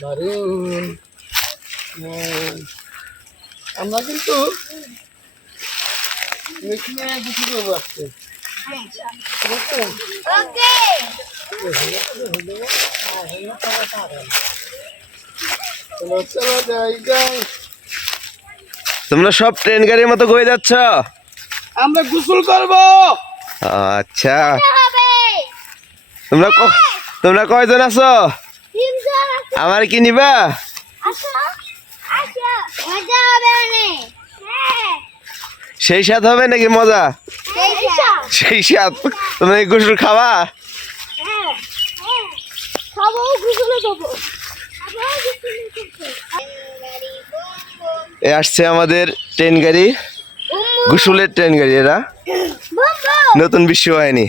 দারুণ। আমরা কিন্তু মেশিনে কিছু করবো আজকে। চলো যাই যাই। তোমরা সব ট্রেন গাড়ির মতো কই যাচ্ছ? আমরা গোসল করবো। আচ্ছা, তোমরা কয়জন আছো? আমার কি নিবা? সেই স্বাদ হবে নাকি মজা? সেই স্বাদ। তোমরা এই গোসল খাবা? এ আসছে আমাদের ট্রেন গাড়ি, গোসলের ট্রেন গাড়ি। এরা নতুন বিশ্ব বাহিনী।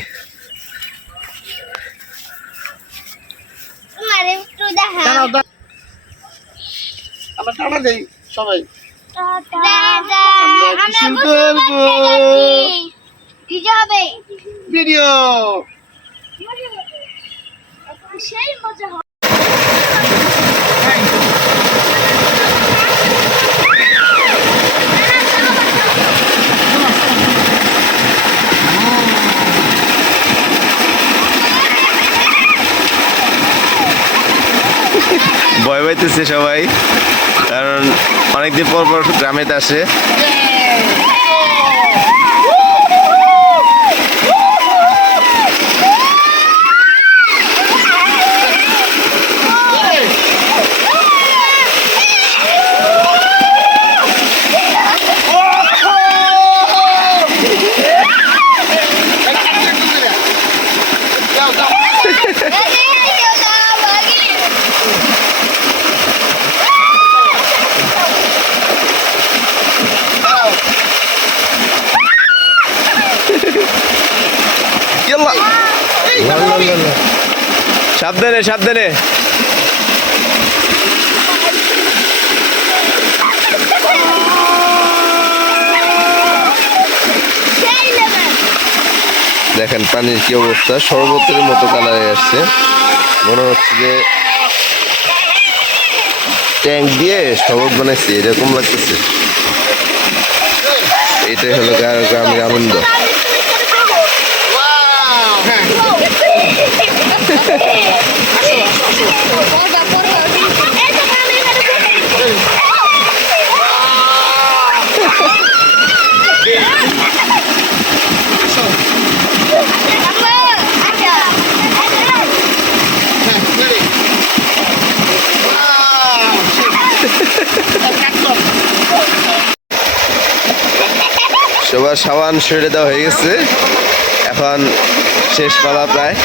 আমরা টানা দেই সবাই। ভিডিও সেই মজা হবে। ভয় পাইতেছে সবাই, কারণ অনেকদিন পর পর গ্রামেতে আসে। সাবধানে সাবধানে। দেখেন পানির কি অবস্থা, শরবতের মতো কালারে আসছে। মনে হচ্ছে যে ট্যাঙ্ক দিয়ে শরবত বানাইছে, এরকম লাগতেছে। এটাই হলো গ্রামের আনন্দ। সবার সাবান সেরে দেওয়া হয়ে গেছে, এখন শেষ পালা প্রায়।